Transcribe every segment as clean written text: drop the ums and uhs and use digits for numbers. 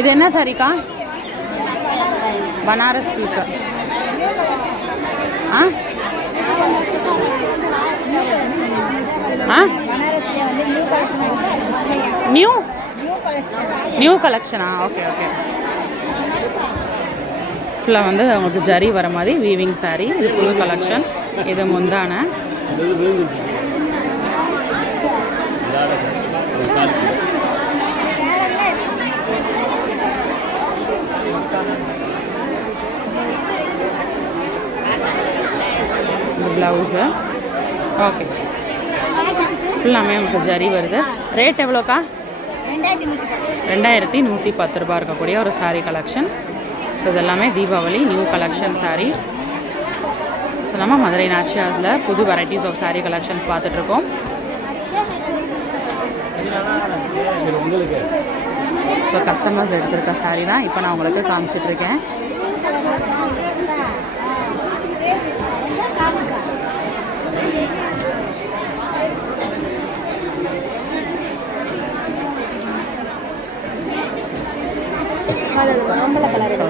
இது என்ன சாரிக்கா? பனாரஸ் சில்க். ஆ நியூ கலெக்ஷனா? Okay okay. ஃபுல்லாக வந்து அவங்களுக்கு ஜரி வர மாதிரி வீவிங் சாரீ. இது புது கலெக்ஷன். இது முந்தான. இந்த ப்ளவுஸு ஓகே. ஃபுல்லாமே உங்களுக்கு ஜரி வருது. ரேட் எவ்வளோக்கா? 2110 ரூபா இருக்கக்கூடிய ஒரு சாரீ கலெக்ஷன். ஸோ இதெல்லாமே Deepavali new collection saris. So நம்ம மதுரை நாச்சியாஸில் புது வெரைட்டிஸ் ஆஃப் சாரீ கலெக்ஷன்ஸ் பார்த்துட்ருக்கோம். ஸோ கஸ்டமர்ஸ் எடுத்திருக்க சாரீ தான் இப்போ நான் உங்களுக்கு காமிச்சிட்ருக்கேன்.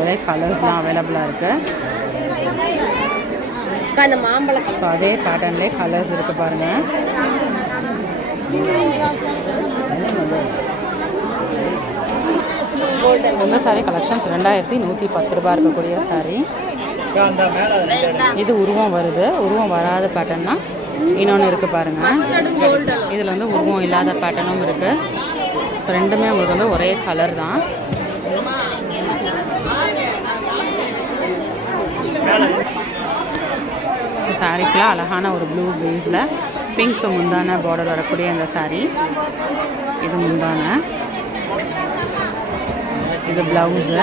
அதே கலர்ஸ்லாம் அவைலபிளாக இருக்குது. ஸோ அதே பேட்டர்ன்லேயே கலர்ஸ் இருக்குது பாருங்கள். இந்த சாரீ கலெக்ஷன்ஸ் 2110 ரூபா இருக்கக்கூடிய சாரீ. இது உருவம் வருது. உருவம் வராத பேட்டர்னா இன்னொன்று இருக்குது பாருங்கள். இதில் வந்து உருவம் இல்லாத பேட்டர்னும் இருக்குது. ஸோ ரெண்டுமே உங்களுக்கு வந்து ஒரே கலர் தான். சாரீ ஃபுல்லாக அழகான ஒரு ப்ளூ பேஸில் பிங்க் முந்தான பார்டர் வரக்கூடிய அந்த சாரீ. இது முந்தான. இது ப்ளவுஸு.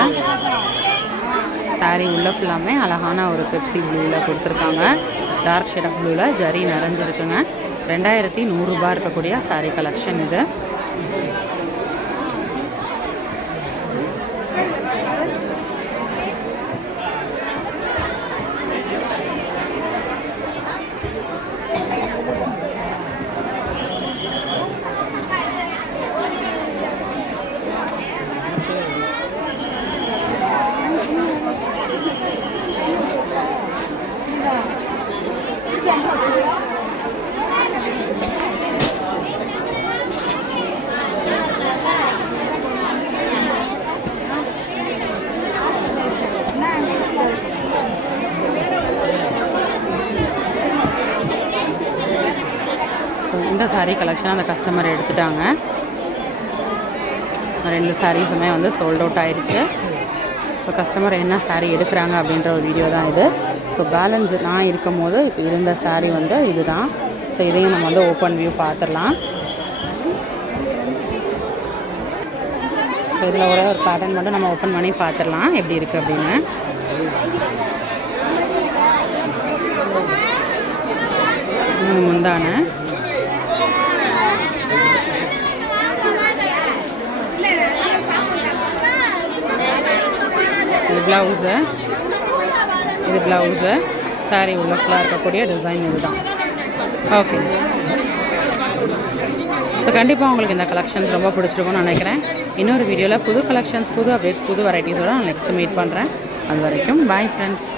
சாரீ உள்ள ஃபுல்லாமே அழகான ஒரு பெப்சி ப்ளூவில் கொடுத்துருக்காங்க. டார்க் ஷேட் ஆஃப் ப்ளூவில் ஜரி நிறைஞ்சிருக்குங்க. 2100 ரூபா இருக்கக்கூடிய சாரீ கலெக்ஷன் இது. இந்த சாரீ கலெக்ஷன் அந்த கஸ்டமர் எடுத்துட்டாங்க. 2 சாரீஸுமே வந்து சோல்ட் அவுட் ஆயிடுச்சு. ஸோ கஸ்டமர் என்ன சாரீ எடுக்கிறாங்க அப்படின்ற ஒரு வீடியோ தான் இது. ஸோ பேலன்ஸ் நான் இருக்கும் போது இப்போ இருந்த சாரீ வந்து இது தான். ஸோ இதையும் நம்ம வந்து ஓப்பன் வியூ பார்த்துடலாம். ஸோ இதில் ஒரே ஒரு பேட்டர்ன் மட்டும் நம்ம ஓப்பன் பண்ணி பார்த்துடலாம் எப்படி இருக்குது அப்படின்னு. முந்தான. இது ப்ளவுஸு. இது ப்ளவுஸு. சாரீ உள்ள ஃபுல்லாக இருக்கக்கூடிய டிசைன் இது தான். ஓகே. ஸோ கண்டிப்பாக உங்களுக்கு இந்த கலெக்ஷன்ஸ் ரொம்ப பிடிச்சிருக்கும்னு நினைக்கிறேன். இன்னொரு வீடியோவில் புது கலெக்ஷன்ஸ், புது அப்டேட்ஸ், புது வெரைட்டிஸோடு நான் நெக்ஸ்ட்டு மீட் பண்ணுறேன். அது வரைக்கும் பாய் ஃப்ரெண்ட்ஸ்.